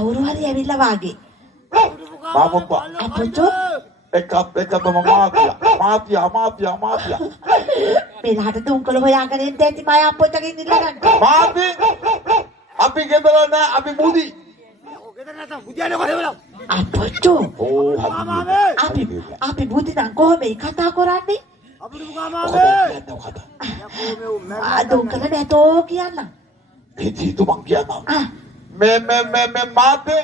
කවුරු හරි ඇවිල්ලා වාගේ. Bapak, අප්පච්චෝ eka mafia. මෙලහට දුම්කල හොයාගෙන ඉන්න ඇති මම අප්පච්චගෙන් ඉල්ලා ගන්න. Mati, api ගෙදර නෑ අපි බුදි. ගෙදර නැතම් බුදියානේ කොහෙවල? අප්පච්චෝ Oh, අපි බුදි නම් කොහොමද කතා කරන්නේ? අපිට පුකා මාමේ. දුම්කල නැතෝ කියන්න. itu bang kiana. ආ Me mati.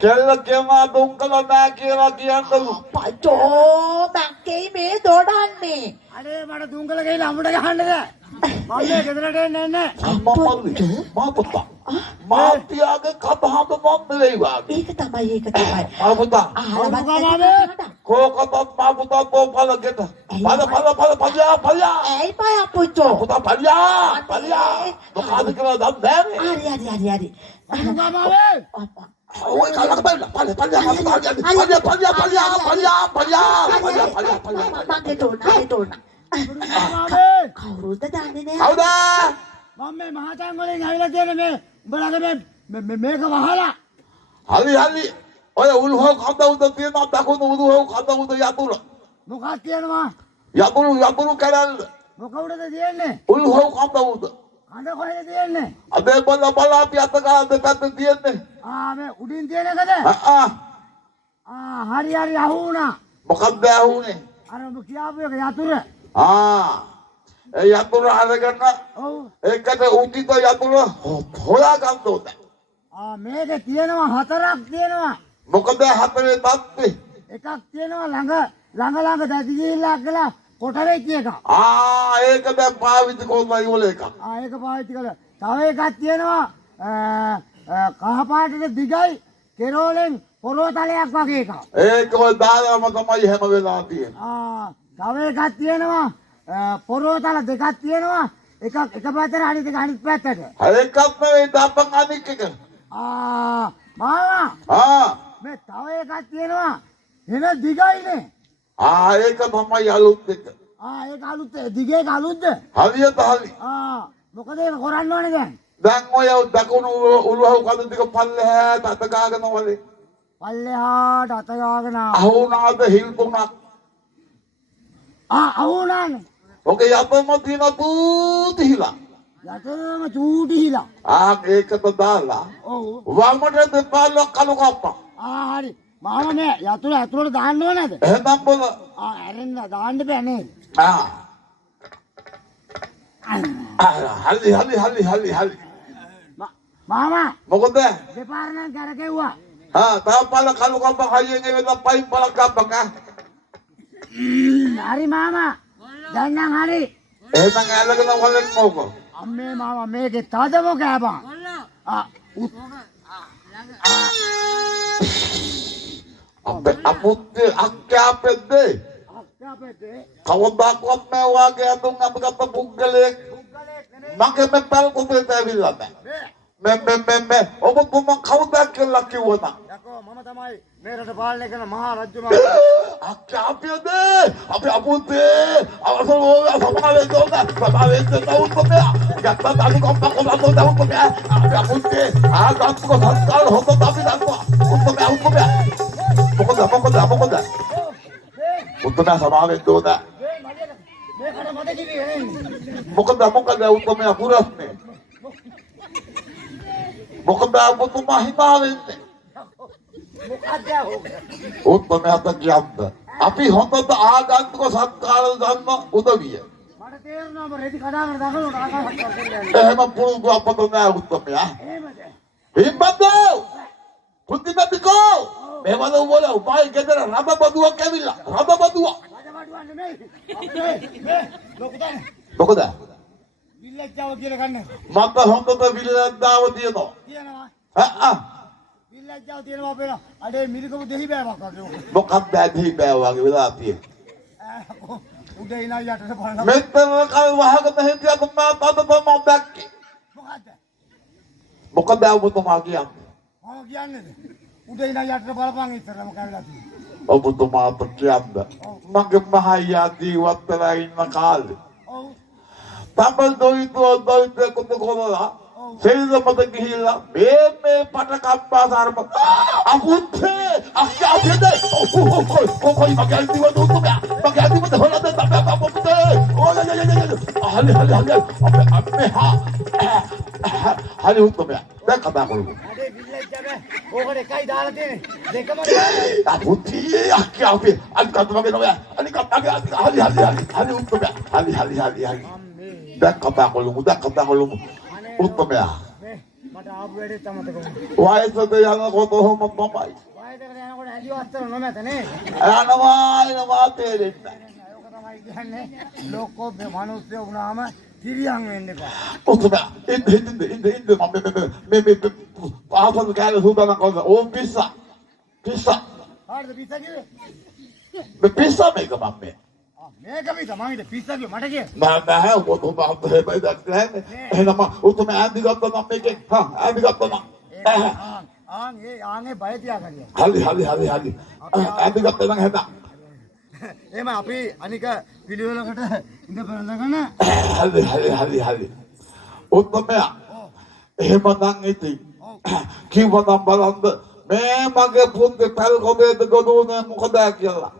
Kela kema dongkala nෑ කියලා කියන්නලු. අප්පච්චෝ මැක්කේ මේ දොඩන්නේ. අනේ මට දුංගල ගිහලා අමුඩ ගහන්නද? මම මේ ගෙදරට එන්නේ නැහැ. Mammalli, maaputta. Maatiage කතාවද මම නෙවෙයිවා. ඒක තමයි. Maaputta. Kokatat maaputta kopala geta. Pala. ඇයි පය අප්පච්චෝ? Maaputta pala. Dokada කියලා දන්නේ නෑනේ. හරි. පුකා මාමේ. Oi kalak pala. Pala. මගේ තෝරන. පුකා මාමේ. කවුරුද දන්නේ නෑ. Howda. මම මේ මහතන් වලින් ඇවිල්ලා තියෙන මේ උඹලගේ මේක වහලා. Hali. Oy ulho kanda uda තියෙනවා දකුණු උල්හෝ කඳ උද යතුරු. මොකක්ද තියෙනවා? යතුරු කරල්. මොකවුදද තියෙන්නේ? උල්හෝ කඳ උද. කඳ කොහෙද තියෙන්නේ? අදේ බල අපි අත ගාන දෙපැත්ත තියෙන්නේ. මේ උඩින් තියෙන එකද? හරි අහු වුණා. මොකක්ද ඇහුනේ? අර ඔබ කියාපු එක යතුරු. ඒ යතුරු අරගෙන ඔව්. ඒකට උදිත යතුරු හොයා ගන්න ඕනේ. මේකේ තියෙනවා 4ක් තියෙනවා. මොකද හතරේ තත්ත්වේ? එකක් තියෙනවා ළඟ දැසි ගිහිල්ලා කියලා කොටරෙච්ච එක. ඒක දැන් පාවිච්චි කරනවා ඉවල එක. ඒක පාවිච්චි කළා. තව එකක් තියෙනවා කහ පාටට දිගයි කෙරෝලෙන් පොරොතලයක් වගේ එකක්. ඒක ඔය දාලාම තමයි හැම වෙලාවෙම තියෙන්නේ. තව එකක් තියෙනවා පොරොතල දෙකක් තියෙනවා. එකක් එක පැත්තට අනිත් එක අනිත් පැත්තට. එකක් නෙවෙයි දාපන් අනික් එක. මාමා මේ තව එකක් තියෙනවා එන දිගයිනේ. ඒක තමයි අලුත් එක. ඒක අලුත් දිගේ අලුත්ද? හරියට හරි. මොකද ඒක කරන්න ඕනේ දැන්? දැන් ඔය දකුණු උළුහව කඳ ටික පල්ලෙහාට අත ගාගෙන වලේ. පල්ලෙහාට අත ගාගෙන අහුණාද හිල් තුනක්. අහුණානේ. ඔකේ යපම තියෙන පුතිහිලා. යතරම චූටිහිලා. ඒකට දාලා. ඔව්. වමට දෙපාල කලු කප්පා. හරි. මාම නෑ යතුරු ඇතුළට දාන්න ඕනේද? එහෙනම් බල. ඇරෙන්න දාන්න බෑ නේද? හරි. මාමා මොකද? දෙපාර නම් කරකෙව්වා. තාපල කලු කප්පා හයියෙන් එවෙන පයින් පලක් ගප්පා. හරි මාමා. දැන් නම් හරි. එහෙනම් ඇලගෙන වලෙන් මොකෝ? අම්මේ මාමා මේකේ තදම කෑපන්. අපුත්තේ අක්කෑපෙද්දේ. කවදාකවත් මේ වාගේ අඳුන් අපගත පුද්ගලයෙක් මගේ මෙතල් කුතේ ඇවිල්ලා නැහැ. මේ ඔබ කොහොම කවුද කියලා කිව්වද? යකෝ මම තමයි මේ රට පාලනය කරන මහා රජුමා. අක්කෑපෙද්දේ අපි අපුත්තේ අවසන් සමාවෙන්න තවුත් ගත්තා අලු කම්පා කොහොමද තවුත් අපි අපුත්තේ ගත්ත සංස්කාර හොත අපි දන්නවා. උත්තම මොකද උත්තම සමාවෙන්න ඕන. මේකට මට කිව්වේ මොකද උත්තම පුරස්නේ. මොකද ඔබතුමා හිතා වෙන්නේ. උත්තම අත කියන්න. අපි හොඳට ආගන්තුක සත්කාර ගන්න උදවිය. මට තේරෙනවා ඔබ රෙදි කඩාගෙන දඟලන ආකාරයක් කරන්නේ. එහෙම පුරුදු අපත නෑ උත්තමයා. එහෙමද? හිම්බද්දෝ පුතිපතිකෝ මේවල වල උපාය ගෙදර රබ බදුවක් ඇවිල්ලා රබ බදුවක්. රජවඩුවක් නෙමෙයි. අපේ මේ ලොකුදා. මොකද? විල්ලච්චාව කියලා ගන්න. මට හොඳට විලද්දාව තියෙනවා. තියෙනවා. විල්ලච්චාව තියෙනවා අපේ අඩේ මිරිකමු දෙහි බෑවක් වගේ. මොකක්ද ඇදී බෑ වගේ වෙලා තියෙන්නේ. උඩේ ඉනා යටට බලන්න. මෙතන කල් වහකට හිටියත් මම තම දැක්කේ. මොකද ඔබතුමා කියන්නේ? මම කියන්නේ උඩේ ඉනා යටට බලපන් ඉතරම කවලා තියෙන්නේ. ඔබතුමාට කියන්න. මගේ මහයා ජීවත් වෙලා ඉන්න කාලේ. ඔව්. තමයි දොයිතෝ කුතු කොනලා. ඔව්. සෙල්ලමට ගිහිල්ලා මේ පටකම්පාසාරම අපුත්තේ අක්කා කොයි මගේ අන්තිමට උතුමයා මගේ අන්තිමට හොලද තමයි අපුත්තේ හලි අපේ හලි උතුමයා දැන් කතා කරමු අඩේ විල්ලෙච්ච බෑ ඕකට එකයි දාලා තියෙන්නේ දෙකම අපුත්තේ අක්කා අපේ අනිකත් මගේ නෝයා අනිකත් මගේ හලි උතුමයා හලි දැන් කතා කරමු උතුමයා මට ආපු වැඩේ තමතක වුණා. වයසට යනකොට ඔහොම තමයි. වයසට යනකොට ඇලිය අත්තර නොමැත නේ. යනවා තේරෙන්නේ නැහැ. ඒක තමයි කියන්නේ ලෝකෝ මිනිස්සු වුණාම තිරියන් වෙන්න එපා. උතුමයා ඉන්න මේ පාසල් කාලේ සූදානම් කරලා ඕම් පිස්සා. හරිද පිස්සා කිව්වේ? මේ පිස්සා මේක මම මේක පිස්සා මම ඉතින් පිස්සා කිව්ව මට කිය. නෑ ඔතන බාහිර දැක්කේ එහෙනම් උතුම ඇඳි ගත්තා නම් මේකෙන් ඇඳි ගත්තා නම් ආන්ගේ බය තියාගන්න. හරි ඇඳි ගත්තා නම් හෙද එහෙම අපි අනික පිළිවෙලකට ඉඳ පෙරඳගෙන හරි උතුමයා එහෙම නම් ඉතින් කිව්වනම් බලන්න මේ මගේ පුතේ පැල් කොබේද ගොනුනේ මොකද කියලා